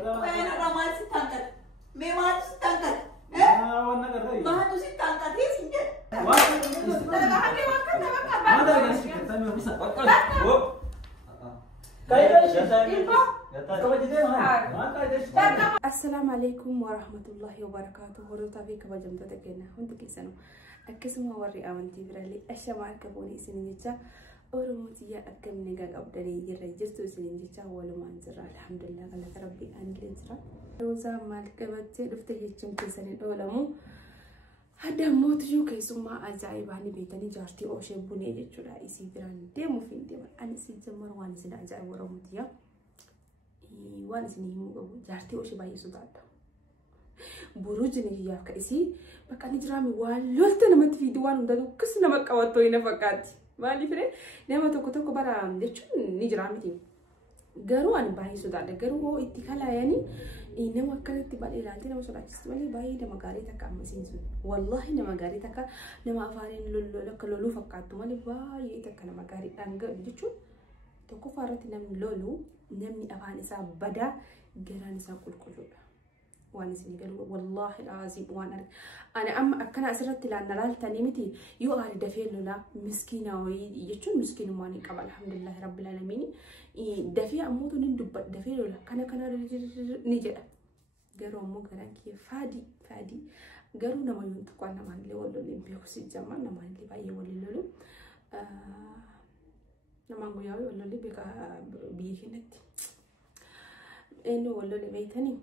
وين الرمال ستانكت ميمات ستانكت وانا قرري ما هادو ستانكت هي سنجد السلام عليكم ورحمة الله وبركاته. ورطة بك وجمدة كنا هنت كيسانو أكسموا وري أمانتي برالي الشمال كبوني سنينجا أورموتيا أكم نجاك أبدالي يرجعتوا سنينجا ولو ما نزر الحمد لله قال ربي أن لنزرا روزا مالك بتي رفت يجتم كيسانين أولمو هذا موت جو كيسوما أجايب عني بيتني جارتي أو شيء بني جتشورا إسي بران ديمو فين ديما أنا سيجمر وأنا سنا أجايب ورموتيا وأنا سنيمو جارتي أو شيء باي سودادا بروج نجياب كإسي بكاني جرامي والولت نمت في دوان ودادو كس نمك أوتو ينفقات مالي فري نما توكو برا دشون نجرامي تيم غرو أنا باي سودادا غرو هو اتكالا يعني إنما كانت تبالي لالتي نما سودادا تستمالي باي نما غاري تكا مسين سود والله نما غاري تكا نما أفارين لولو فقاتو مالي باي تكا نما غاري أنغ دشون توكو فارت نمي لولو نمي أفاني سا بدا غراني سا كل وانا سنقول والله العظيم وانا أما أكنا أسرت لأن رال تنيمتي يو أهل دفيل لا مسكينة ويجون مسكين ماني قبل الحمد لله رب العالمين دفيع أموت ندب دفيل لا كنا نجد قالوا مو قالن كي فادي قالوا نما ينتقوا أنا ما نلي ولا اللي بيخص الجمال نما نلي باي ولا لولو نما نقول ولا اللي بيجينت إنه ولا اللي بيتني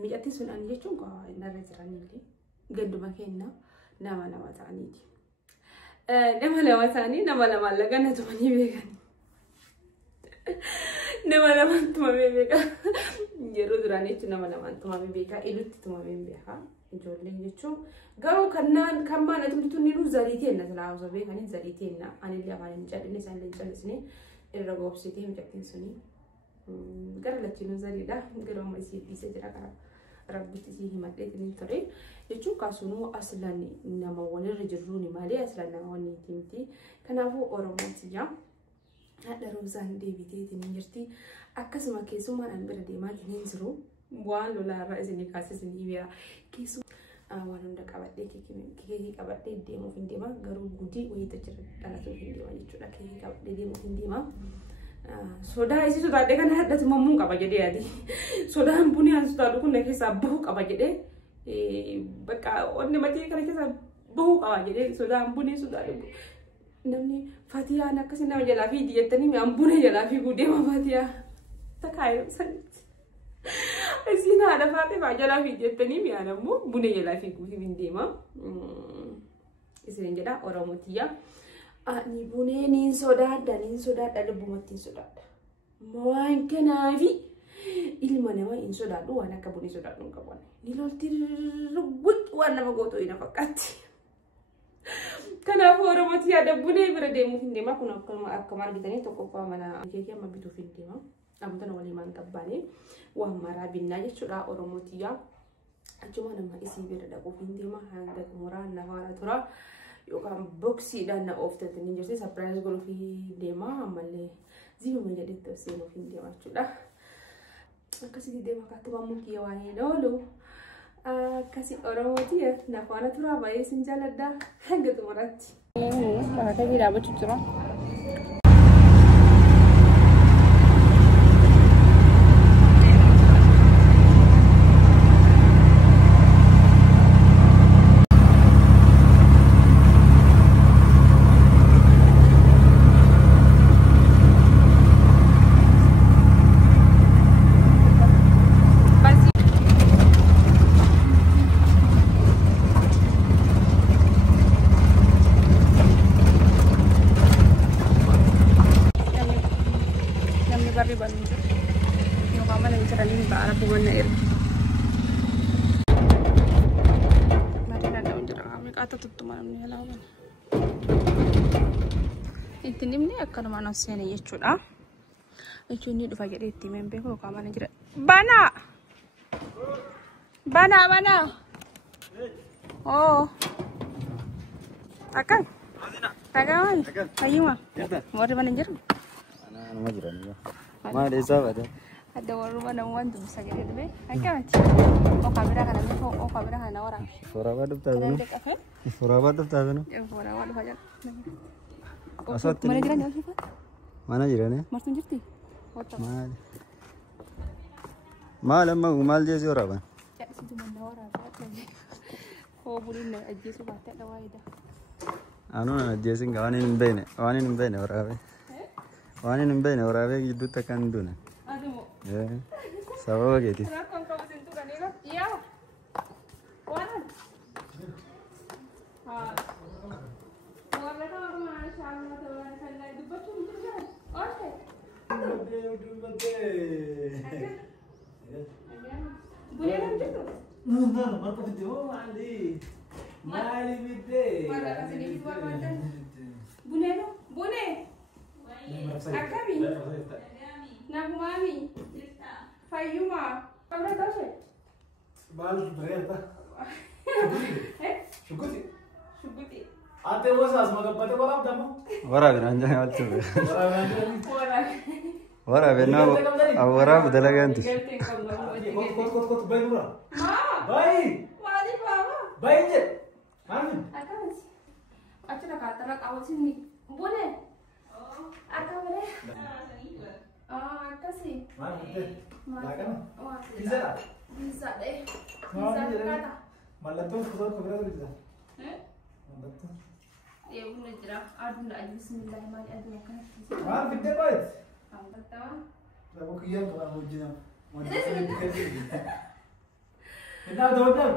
ميجاتي سن أني جتون كا نرجعني لي قد ما كنا نما تاني دي نما تاني نما لقنا تماني بيجان نما تمامي بيجا يرود راني نما تمامي بيجا إلوت تمامي بيجا جولين جتون قالوا كمان نتمتوني نو زريتين نتلاعب زبي كاني زريتين أنا اللي أبغى نجاري نسأل نجاري الرجوب سيتي ميجاتي سني قرر لتشينو زريدا قالوا ما يصير يسجل كذا ربي تسيه مدري تنتري يشوف كاسونو أصلاً نما وني رجروني مالي أصلاً نما وني تيمتي كنافو أوروماتيا هذا روزان دي بيتي تنيرتي أكاسم كيسو ما نبرد ديما تنينزرو وان لولا رئيس نكاسس نيبيا كيسو وانو دك أبدي كي أبدي ديمو فين ديما قرو غودي ويتجر على تو فين ديما يشوف لك كي أبدي ديمو فين ديما soda isi sudah ada kan ada cuma mung apa jadi adi soda punya sudah dukun lagi sabuh apa jadi beka orang mati kan kita sabuh apa jadi soda punya sudah ada namni Fatia anak kesini nama jalafi dia tadi mi ampun jalafi gude ma Fatia tak kaya san sini ada Fatia jalafi dia tadi mi anamu bune jalafi gude binde ma isi jadi orang mutia ni bune nin soda ada bumatin soda mungkin nabi ilmu nama in soda dua anak kabuni soda dong kabun ni lol tirubut warna magoto ina fakat karena forum masih ada bune berade mungkin dema kuna kamar kita ni toko pa mana kiki ama bitu fin dema abu tan wali mantap bani wah marabin naja sudah orang mutia cuma nama isi berada ko fin dema handa murah nahara tura yokan boxi dan na ofta tani jersey surprise gol fi dema amalle zino me jadi to seno fi dema chuda akasi di dema katu mamu kiwani lolo akasi oromoti na fana tura baye sinjalada hanga tumurati bahata bila bachuchura Intinimni akan mana sini ya cuda, ini udah fajar itu memang kalau kamu aja bana, oh, akan ayo mah, mau di mana jer? Anak mau jalan ya, mana desa ada? هذا وربا نوان دم سجل ده به هكذا أو كاميرا كنا نفهم أو كاميرا كنا ورا Furabat daftar Furabat daftar ورا حاجة Asal mana jiran ya Sifat mana jirannya? Martun jirti Mal. Mal emang mal dia sih orang. ya situ mana ورا oh bulin aja sih baca dah ida Anu dia sih kawanin bene orang apa? Kawanin bene orang apa gitu tekan dulu. aduh Ya, sama gitu. kenapa kau sentuh kan ini iya warna ah warna itu apa masya Allah tuhan sana itu betul betul oke boleh nanti tu Nah, apa itu? Mali. Mali bide. Mana kasih di luar badan boleh no boleh akami nak mami Fayuma kamu tahu sih Balu berapa? Syukuti. Syukuti Ate wasas maka pada barang tamu. Orang beranjang macam tu. orang Orang benar, orang betul lagi antus. Kot bayi murah. Ma Bayi. mari baba Bayi je. Amin. akan sih acara katarak awal sini boleh akan boleh akan sih Mana itu? Lagan. wah Bisa. bisa deh Mana bisa jadi? kata Malam tu kau berapa bisa? eh Malam tu. ya udah jerah aduh nak aja bismillahirrahmanirrahim aduh kan Mana bide bayi? angkat tahu Aku kian kau nak uji nama. Kenal tu betul.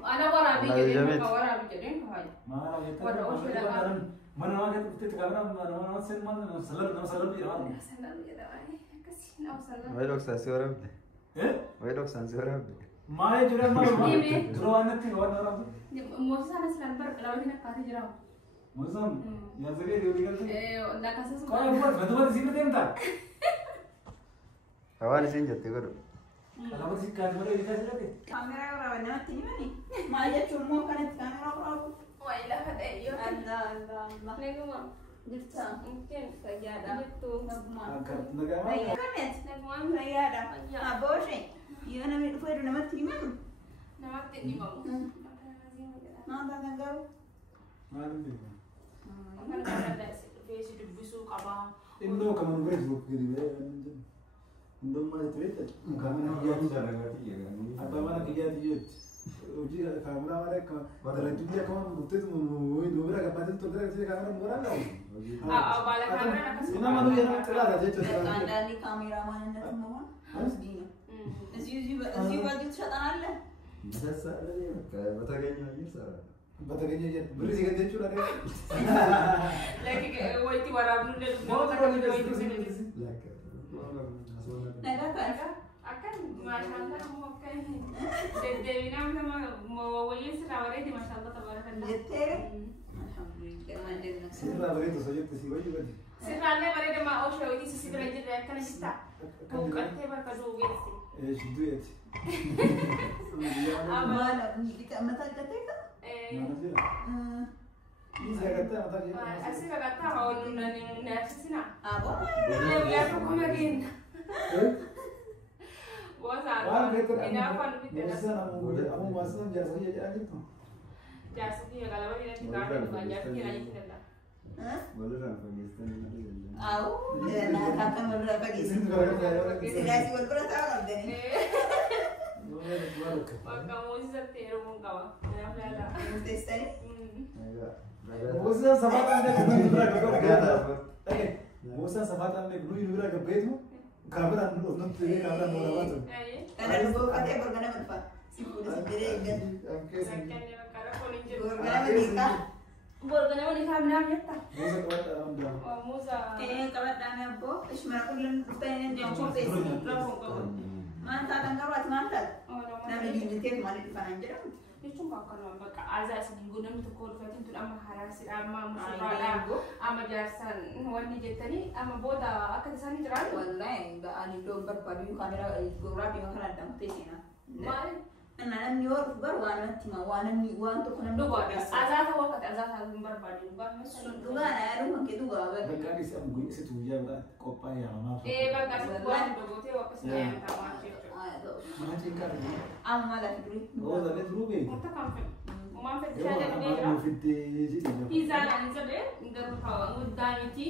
Ana warabi jadi muka warabi jadi kau Mana itu? Waduh, oh, sudah kan. Mana kita kamera mana sen mana salar di mana? salam ya dah kasih nak salam Why dok sasi orang? Eh? Why dok sasi orang? Mana juran mana? Ini. Juran nanti orang orang. mau sana selambar lawan nak kasih jerah Muslim. Ya jadi dia bilang tu. nak kasih Kau semua buat betul sih betul tak? Kawan sih jatuh kau. Kalau sih kan boleh dikasih lagi. Kamera orang mana tini mana? Maja cuma kan kamera orang. wah ilah ada iyo Allah. nego mam Jirta. mungkin saja ada itu Angkat negara. Bayi kanet. nego mam Bayi ada. Aboshe. Iya nama itu ada nama tini mana? nama tini mam Nanda tanggal. Mana tu? kan ada sih dibusu apa Indo kamu Facebook gitu ya. Indo mana tu itu? Kamu nak dia apa mana kerja dia? Uji kamera mana kau? Kalau tu dia kamu bukti tu mau dua berapa tu terus dia kamera murah lah. balik kamera nak kasih Ina mana dia nak kelar aja tu. Anda ni kamera mana nak semua? Harus gini. Asyik baju syaitan Allah. Masa dia kayak bataganya aja sah. Bataganya je. Beri sikit dia curah dia. lagi wah itu warna blue dan Mau tu blue dia itu sini Negara akan masyaallah mau kan Dewi nama sama mau wali serawat di masyaallah tabarakallah Jete. Alhamdulillah. Mandi nak. Sirah beri tu saja tu sih wajib kan. sirane bare da ma o show di sisi belajar da kan kita bukan tema ka do gesti Situ ya. Mana ni kita mata kita tu? Mana dia? Ini saya kata mata dia. asira kata mau nuna sina Apa? ya biar aku makin bos Wah, betul. ini apa nih kita Masa kamu masa jasa aja gitu. jasa dia kalau ini nanti kan banyak dia aja tidak Boleh kan Pakistan ini. Au, nak kata mana pagi. Sudah si berapa tahun dah ni? maka mau seperti rumah kawan ya ada Tes tadi. Musa sabatan dia gunu dura ke Oke. Musa sabatan dia gunu dura ke betu. Kamera nonton TV kamera mau apa tu? Karena dulu kata bergana apa? Si sudah sendiri ingat. Bergana menikah. Bergana menikah benar ya tak? Musa kuat dalam dia. Musa. Kalau tanya apa? Ismail aku bilang pertanyaan yang jauh tes. Mantap dan kawat mantap. Nama junjuknya kemana di mana aja? Itu nggak kan maka azas guna untuk korban itu ama harasi ama musibah ama jasan wani jetani ama boda akan sani terang Wallahi, enggak ani dong berpadu kamera gora di mana ada tesina. mari أنا لم يورف بر وأنا تما وأنا تكون دوغا أزاها وقت أزاها زمبر بعدين دوغا دوغا أنا أروح كده دوغا Bakka di sana gue itu juga berat kopai ya mama. بقى سبوان دوغوتي وقت سنين تمام Mana cingkar ini? أما لا تدري Oh, tapi dulu be. متكم في وما في Ya, شيء mana ده mau fit di sini. بيزا أنزل نقدر نحاول قدامتي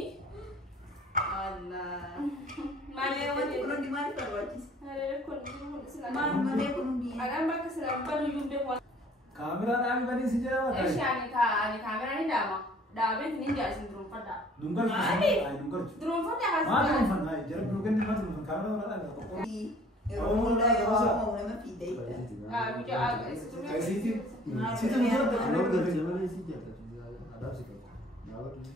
الله ما ما لي تكونوا دي ما تروحيس هذا يكون ما يكونوا دي أنا بقى سلام بدو يوم ده Kamera kami bani sih jawab. إيش يعني كاميرا ini dama dapat ini dia sendiri pada Nunggal nunggal. drone pada Mana kasih nunggal nih? Jarang nunggal di mana nunggal kamera mana ada kok. يروحون لا يروحون ما في دايتا Kayak situ. Situ nunggal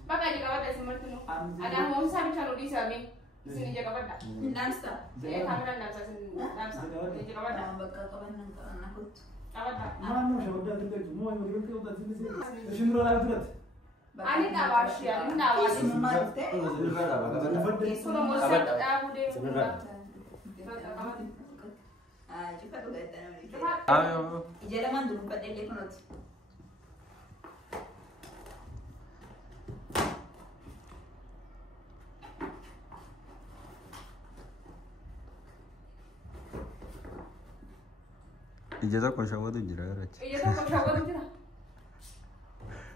Baka di kawat dari semua tuh. Ada mau sabi calo di sabi. Sini jaga pada. نانستا Kamera nggak sini. Di jaga pada. بقى كمان أنا كنت Kawat dah. Mana mau sholat di tempat semua yang begitu kita sini sini. Sini lah itu. Ani tak washi, ani tak washi. اسمه ما عرفته Kalau mau sabi aku deh. جفت وقت أنا Ayo. إجا لما ندور بدل اللي كنت Ija tokko shawwatu jira garachi. Iya tak kau coba tu lah.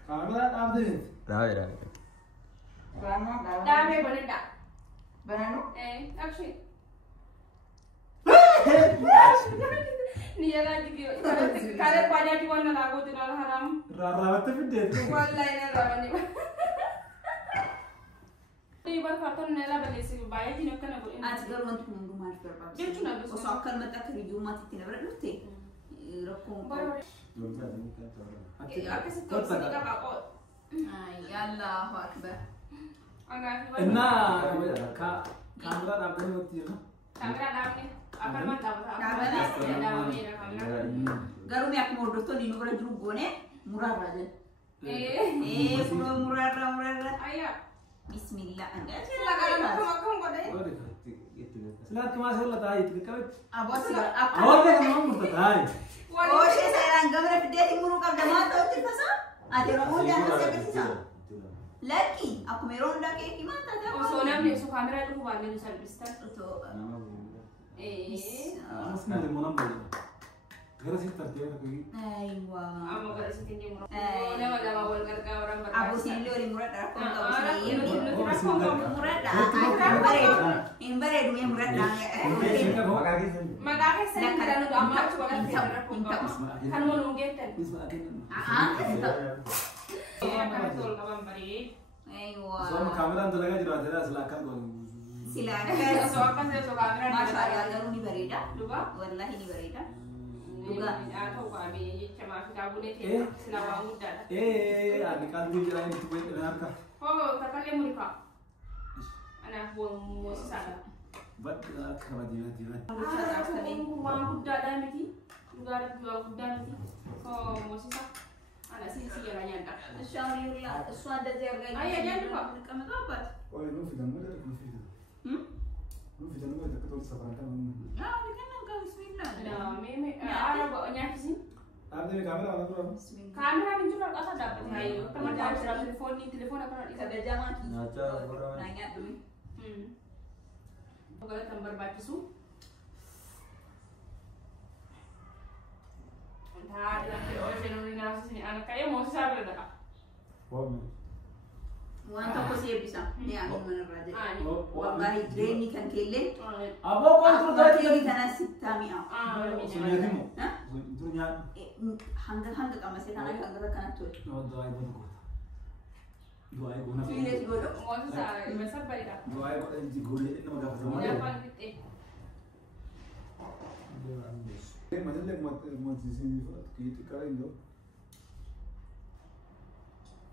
Kamera apa deh? Rawe rawe. Dah me boleh tak? بنانو Action. Ni ada lagi. Kalau banyak di mana lagu tu dalam haram. Rawat tapi deh. Wallahi na rawa ni. Ibar karton nela balesi bayar di nak nak boleh. أتقدر وأنت من ما أعرف بابا Dia tu nak besok. وسأكل متأكد يوم ما تتنا برا نوتي يركون Baru. Aku setuju sedikit apa? يا الله أكبر Angkat. Nah, kamera apa nih waktu itu? Kamera dalam ni. Akan mantap. Kamera. Dalam ni kamera. قالوا مياك مودتون إنه برا جروبونه مرارة Eh. مرارة Ayah. بسم الله Silakan aku kau dah. Silat kemas ulah tahu itu kau. أبو Awal سير kan mau mesti tahu. Oh شيء سيران قبل بديت يمرو قبل ما توتي فسا أدي رمون جانا سيبتي لكن أكو ميرون دا كي ما تدري Soalnya ni so kamera tu bukan ni servis tak. تو Mas nggak mau nambah. Gara sih tertiap aku. أيوة Amo kada si tinggi mo. Ona wala mawal karga orang berkas. أبو سيلو مراد ركون Orang كابو ini سيلو kita kau مراد إمبارح دوي مراد Magkakay sa Nak- kita nung ama Intak- ko wala intak- sila po intak. ka. Kan mo nung geten. Iya kan betul kawan bari. أيوة Soalnya kamera tuh lagi jadi ada silakan kau. silakan So apa sih so kamera Masya Allah garu ni barida Lupa? wallahi ni barida Juga. Atau kami cuma kita boleh tidak selama muda. Adik kan tuh kira ini tuh benar kan. Oh, kakak yang muda. Anak buang musa. Buat kalau jimat. Ah, buang muda dah nanti. Juga jual muda nanti. Oh, musa. Anak sini sih yang nyanda. الشهر يلا السؤال ده زي الرجال أي أجل بقى. كم ضابط Oh ini film mana? Film mana? Kita sekarang kan. لا أنا كنا نقول بسم الله Nah, meme ada banyak sih. Ada kamera mana tuh? بسم الله Kamera ni juga asa dapat ayo. Teman ada telepon apa nak كذا جامعة Ngaca, orang. nanya dulu Kalau tambah batu su. Entah ada orang yang nunggu sini anak kaya mau sabar dah. Oh. وأنت كوسي bisa يعني من الرجال Ah, والله جريني كان كيلين Apa kontrol tadi? كيلي كان 600 Sunyati mo. ها Dunia. hanggang kama sih kan hanggang kan tuh No, doa ibu tuh. Doa ibu na. Pilit godok mau sa sabar dah. Doa ibu dan jigoli itu magkakasama sama. Tidak pandit eh. Madali mo sisi kita karain do.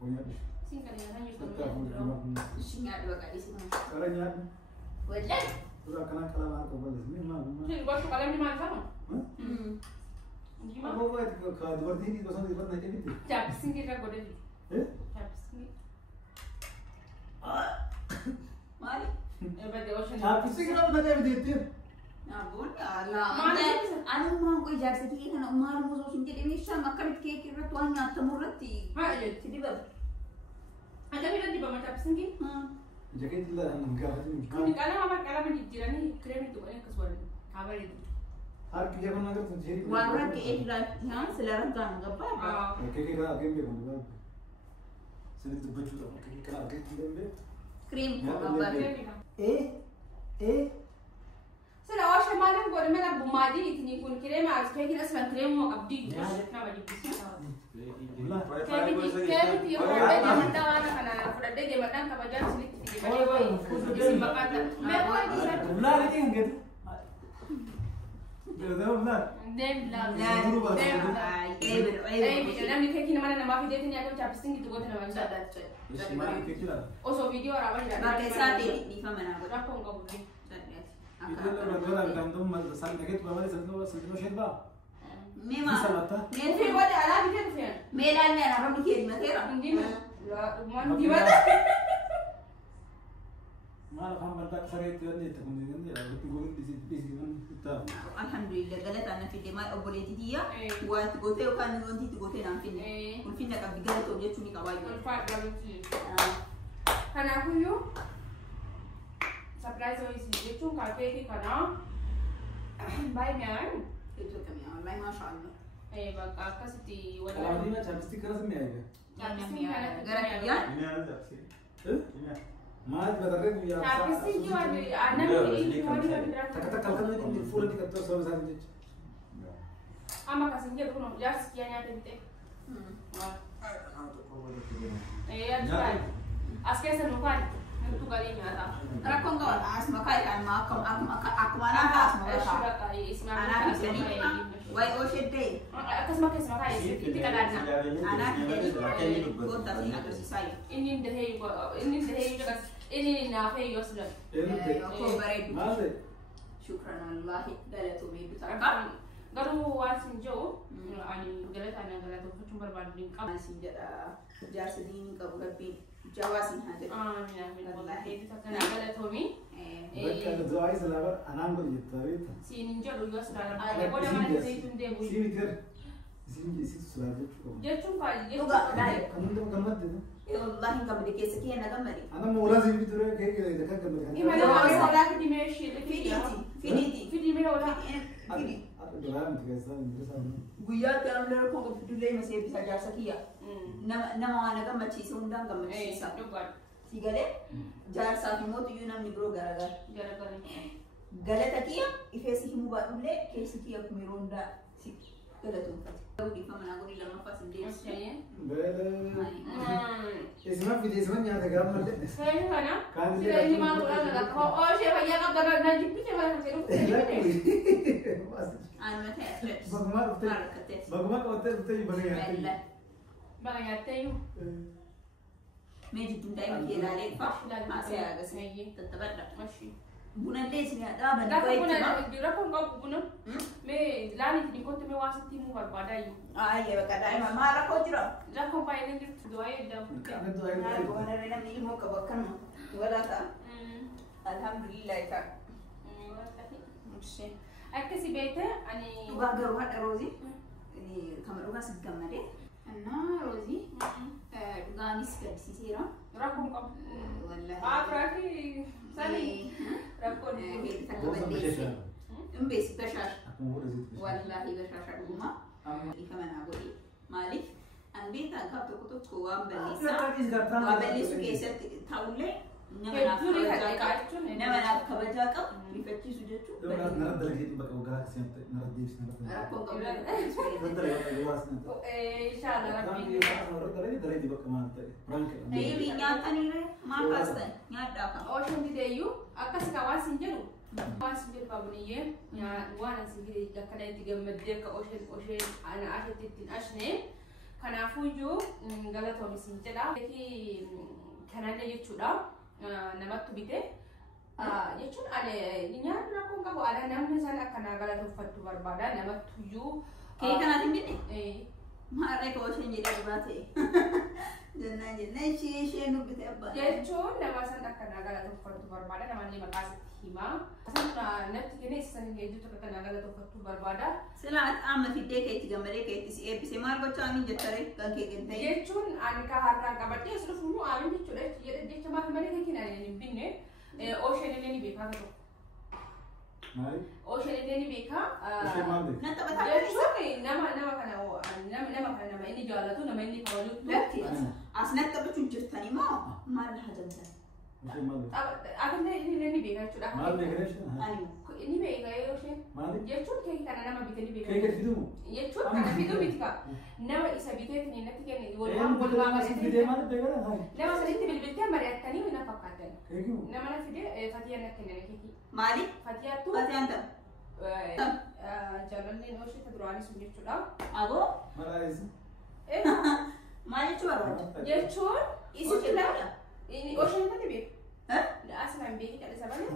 Punya. Singkat ya hanya Tetap kalau. Singa 2 kali sih Karanya. wallahi Udah kena kalah aku balas. Ini mah. Sini gua suka lagi di mana sama? Gimana? Apa buat ke dua ini kosong di mana itu? Cap sini kita gede. Cap sini. mari Ya berarti ocean. Tapi sih kalau mana itu? nabun ya Allah Mana bisa? أنا ما أقول جالستي أنا ما أرمز وسنتي لمن الشام أكلت كيك الرت وأنا تمرتي تدي باب أنا بيرد دي بما تبسنجي جاكيت لا أنا مكافئين كنت أنا ما بكلم من الجيراني كريم تبغى كسبان كابري هارك جابنا نقدر تجري وأنا كإيش لا ها سلام كان قبّا كيك كذا أكيد بيكون سنت بجوا ده كيك كذا أكيد بيكون كريم قبّا إيه سلا واش ما لهم قول منا بمادي يتني يكون كريم عايز كيك أصلا كريم هو أبدي ما بدي بس كيك دي هو بدي من ده أنا كنا فرد دي مكان كبجان سليت في بدي واي اسم مكان ما هو لا لكن كده ده لا دم لا لا أنا كيك هنا ما في ديتني أكون تابستين كده قلت أنا ما لا بس ما كيك كده أوسو فيديو أرابا جدا ما كيساتي دي فمنا راكم قبل إذا لما تقول عندهم سالتك بقى سالتنا شيء بقى ميما في ولا على كده فين ميلا أنا ربي كيد ما ترى عندنا لا ما دي ولا ما أنا فاهم بدك خريطة اللي تكون عندي بتقول بيزي من كتاب الحمد لله قالت أنا في دماء أبوليتي دي وتقولي وكان أنت تقولي نعم فيني وفينا كم بقالة توجد شوني كوايو الفرق قالتي أنا أقوله surprise ويسي جتون كاكيكي كنا باي ميان itu kami online masya Allah بقى كاستي kalau ولا ini chapstick kan semua ya gara-gara dia Ini ada chapstick. Ini. ما بدرك يا كاستي جو أنا في kata kalau ini full di kantor sama saja أما كاسين جت كنا جالس كيانيا تبتة أجمل أسكت سنوكان itu kali nyata. Rakon kau asma kai kan aku mana asma kai. Anak bisa ni. Why oshete? Atas makai asma kai. Itu kadang. Anak jadi kau tak sih aku sisai. Ini juga ini nafe yosla. Kau berai. Masa? Syukran Allah. Galatu mi bitaka. Garu wasin jo. Ani galatu cuma berbanding. Masih jadi jar sedini kau berpi. جواسي هذا من والله تكنا على تومي بكره زوايا سلامة أنا أقول يتطريق سينجر ويوصل على ولا ما تزيتون ده بوي سينجر سينجر سلامة جتون قال يوغا لا كم كمت ده والله إنك بدك كيسكي أنا كمري أنا مولا زي بتروح كيك إذا كان كمل إما لو أنا ولا كدي ماشي فيدي مين ولا فيدي جرام تكسر guyyaa kan amlee rakkoo qabdullee masee bisa jaarsa kiyya nama waan gammachiise hundaan gammachiisa si galee jaarsaaf immoo iyyuu namni biroo garagara galata kiyya ifeessi himuu baadhullee keessi kiyya kun yeroo hundaa si galatuunfate. Dhiifama naa godhi lammaffaa sin deebisee. Isma fide isma nyaata gaafa malee. Seeni kana sila inni maal godhan lakka oshee fayyaa qabdana na jibbite maal jedhu. Anuma ta'e. Bagumaa qabattee dhuftee baga nyaattee. Baga nyaattee. Mee jidduun daa'ima kee ilaalee faa haasee agarsiise tattabadha. Bunallee isin dhaabanii baay'ee rakkoon qabu buna mee laani ittiin kottu mee waan sitti himuu barbaadaa iyyuu. Ayyee bakka daa'ima maa rakkoo jira? Rakkoon baay'ee jirtu du'aayee edda. Wanaree namni ilmoo qabu akkanuma walaata. Alhamdulillah ita. Akkasii beekte ani. Dhugaa garuu hadha Roozii kama dhugaa si gammadee. Annaa Roozii dhugaanis gaddisiiseera. Rakkoon qabu. Wallahi. Sani rakkoon takka balleesse. Imbees bashaasha. Wallahi bashaasha dhuguma. Dhiifama naa godhi. Maaliif? An beektaa gaafa tokko tokko waan balleessu keessatti ta'ullee nama naaf kabajaa qabu rifachiisu jechuudha. Nara dalagee bakka waggaa akkasii nara deebisee nara. Rakkoon qabu. Dalagee bakka maal ta'e. Eeyyii nyaataniire maal kaastan nyaadhaa kan. Ooshan dideeyyuu akkas kawaas hin jedhu. Kawaas hin jedhu qabuniyyee waan asii gadi akkana itti gammaddee akka osheen ana ashetti ittiin ashnee kanaafuyyuu galatoomis hin jedha. Kanallee jechuudha. Namatti bite jechuun ani nyaanni rakkoon qabu ala namni sana akkana galatooffattu barbaada namattuyyuu kee kanaatiin binne ما رأيك وش نجي لبراتي جنة شيء نبتة أبا jechuun nama san akka nagala tokkotu barbaada namni maqaa hima san natti kene san jechuun akka nagala tokkotu barbaada سلعة أما في الديك يتجمعي كيتسي بس ما أربط عامين جتري كان كيكنتي jechuun ani ka harkaan qabadde asirra fuunu aamin jechuudha jecha maaf malee keekin ani binne ocean illee ni beekaa tokko Mari. ocean illee ni beekaa Ocean maal beekaa? نتا بتاعي jechuun nama kana nama inni jaalatu nama inni kabaju لكتي أصلا تبتون جرتني ما لها جنتني Ocean maal beekaa? akan illee ni beekaa jechuudha Maal beekaa jechuudha? أيوه inni beekaa ocean Maali? jechuun keeki kana nama bitee ni beekaa Keekat fidumu? jechuun kana fiduu miti ka nama isa bitee ni natti kenne Een walumaa bitaa fidee maal beekaa? Hai. nama sanitti bilbiltee mari'attanii na fakkaatan Keekimu? nama na fide fatiyaa na kennane keeki مالي fatiyaattu بس أنت jaalalleen oshii ta duraanii sun jechuudha أبو Maraayis. مالي شو أروح jechuun isi fila Oshii oshii ni beeku ها asuma hin beekin dhala sabani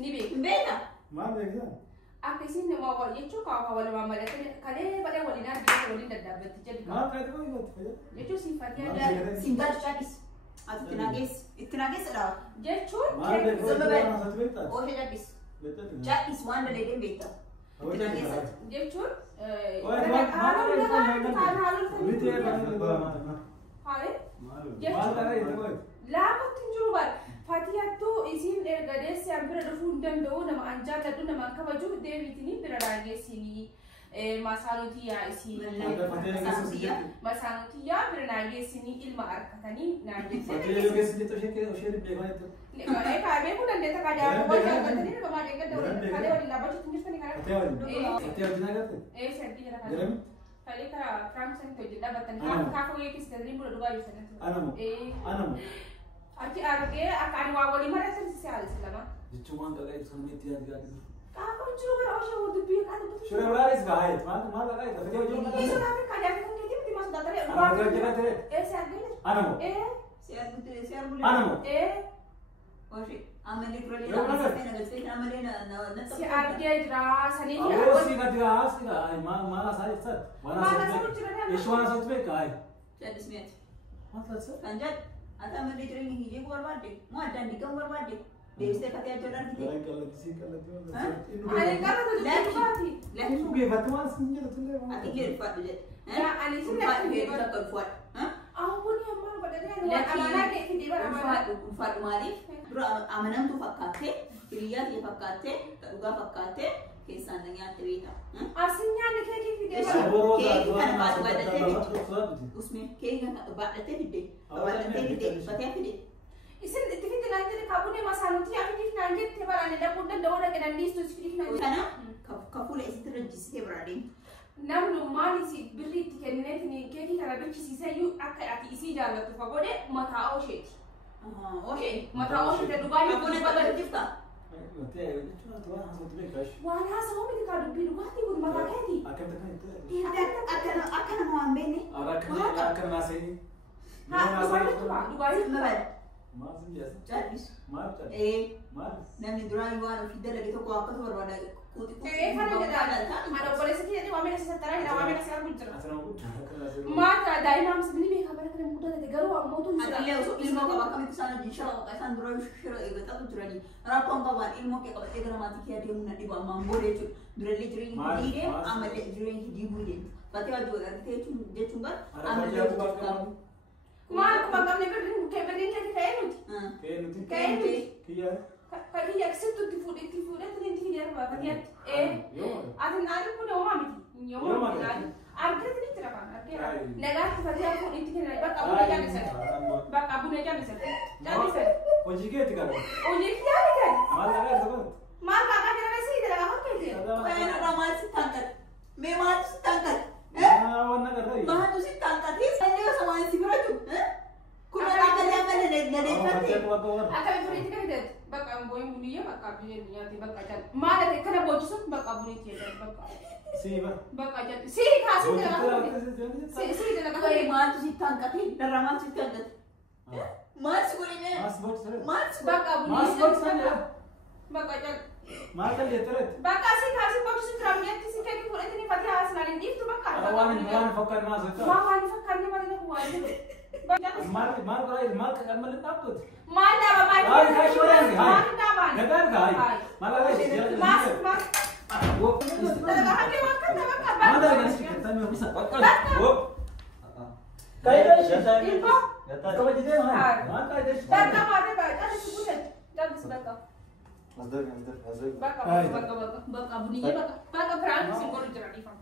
ni beeku بيتا Maal beekaa? akka isin nama wal jechuun kaawaa walumaa malatanii kalee badee waliin arginu waliin daddaabatti jedhu Maal fayyadaa maal itti fayyada? jechuun siin fatiyaa Maal سينجال شاكيس اتناقص لا jechuun Maal beekaa? Zuma Maal bed. beekaa? Beekaa? اوه جاكيس Beekaa? جاكيس وانا ليدين بيتا jechuun laafatti hin jiru bara fatiyattuu isin ergadeessi an bira dhufuu hin danda'u nama an jaalladhu nama an kabaju deebiitini bira dhaangeessinii masaanuutiyyaa isin masaanuutiyyaa bira dhaangeessinii ilma harkatanii beekuu dandeetta kaajaa wal jaallatanii nama deeggadda kalee waliin dhaabbachuutti jirtanii kana sadii jira kana kalee karaa firaanksanitti hojii dhaabbatanii kaafa wayii keessatti buna dhugaa jirtanii Achi argee akka ani waa walii mari'atan si haalis lama. Jechuun waan qaqaa ibsan miitti yaadu yaadu. Kaafa jiru bara oshee wal dubbii kan dubbatu. Shuree biraanis gaa'eet maal qaqaa ibsa fitee hojii Ini hojii. sudah kan dia kan dia mesti masuk daftar ya. Ana kira kira. Si argee. Anamo. سيار Anamo. اوشي عملي كرولي انا قلت عملي Si argee jira sanii fi Awwa si kati haas kira maala saa ibsa. Maala saa ibsa. Ishwaan saa ibsa kaa'e. جد سمعت Maal taasisa? كان جد أنا من اللي تريني هيجي بربادي ما أدري كم بربادي بيستي فتاة جران كده Galaan qallattii si qallattii ها؟ Ani gara tu Lagi. dubbati. لا Inuu geeffatti maal sin jedhu tullee maal? أتيجي الفات جد Ya, ani sini الفات lagi بيجي dia. لك الفات ها Ampun ya mal pada dia. Lagi. Amanah kayak gitu bara amanah. الفات مالي برا أمانم تو فكاتة كريات يفكاتة كروجا فكاتة كيسان نيا تريتا Aslinya ni kayak gitu dia. Isi. bara. Keeki kana baatu baadhatee Keeki fidde. उसमें केक बाटते फिटे बाटते फिटे فتاة फिटे Isin itti fiti nanti kabune masanuti aku di nanti tiba ane dah pun dah orang kena di situ fiti nanti. kana kafula isitirajjisitee biraadeen Namni maali si birri itti kenneeti ni keeki kana beeksisiisee iyyuu akka ati isii jaallattu fagoodhe mataa oosheeti. oshee Mataa oosheeti dhugaatii abuna taphachifta waan haasawaa miti kaa dubbii dhugaatii kun mataa keeti. akka nama waan beekne Dhugaatii mabal callis namni duraan waan ofii dalage tokko akkasuma barbaada kana jedhaa mana obboleessa kiyyaatti waamina sasattaraa jira waamina si arguu jira. Maata daa'ima amsa bini beekaa bara kana mudate garuu ammootu Atillee osoo ilmoo qaba akkamitti isaan wajjin shira qoqa isaan dura shira eeggatatu jiranii rakkoon qabaan ilmoo kee qabatee gara maatii kee adeemuu na dhiba ammaan booda jechuudha durallee jireenyi hidhiidhee ammallee jireenyi hidhiibuu deemu baatee wajjin argitee jechuun gar ammallee hojjetu qabu. maal kuma qabne birriin keeki ka'ee nuti. Ka'ee nuti. Kayaknya situ tifu tadi dia apa kayaknya atin ada pun orang miti nyawa miti arga tadi cerapa arga negatif tadi aku itu kena bak abu aja bisa bak abu aja bisa jadi bisa Hojii tiga. unik jadi kan Maal qaqaa ibsa kun? mal kakak kena sih tidak apa kayak Kaya na maal si tangkat mee maal si tangkat Waan nagarra. maal si tangkat illee osoo waan si biratu kun dhaabbatee amma nadeeffatte akan politik kan itu bak amboy mulia bak abu nya tiba kacan mana deh kena bocor bak abu nya tiada Siiba. bak aja sih kasih tidak apa sih tidak apa kaya maal si tangkat darra maal si tangkat maal si godhine Maas boodsa. maal si bak abu Maas boodsa nya ya. bak aja Maal kan jetteret. Bakka si kasi bakka si kiraamiyatti si kenni fudhatanii fatii haasnaan hin dhiiftu bakka. وانا فكر ما زلت ما وانا فكرني ما لك واجب ما قرايد ما كمل النبض ما لا ما هاي هاي شو يعني ما هاي طبعا نقدر هاي ما لا ليش ما ما هو لا حاجه وقت ما لا ليش تسمي بس هو كايدش يبقى كم جديد هاي ما كايدش لا ما ده بقى انا شو ده بقى أصدق بقى بنيه بقى فرانك سيقول جراني فهم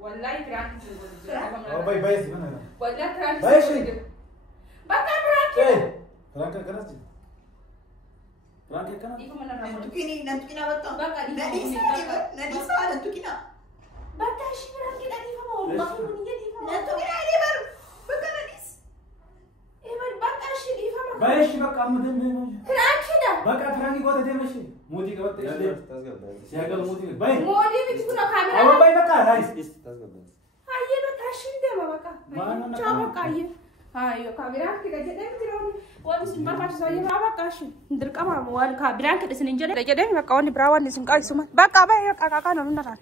والله فرانك سيقول جراني باي باي من هنا والله فرانك ماشي بقى فرانك ايه فرانك كناس فرانك كناس nantukina bakka nadisa nantukina بقى شي فرانك دي فهم والله بنيه دي فهم nantukina ali bar bakka nadis ايه بقى شي دي فهم بايش بقى مدم فرانك ده بقى فرانك قوة دي ماشي موتي قوة ايش ده سياقل موتي باي مودي بتكون كاميرا أول باي بقى هاي هاي بقى شين ده بقى ما شو بقى هاي كاميرا كده جدا تروني وأنا سمعت ما تسوي ما بقى شين درك أمام وأنا كاميرا كده سنجري جدا بقى وأنا براوان نسمع اسمه بقى بقى كاكا نحن نرى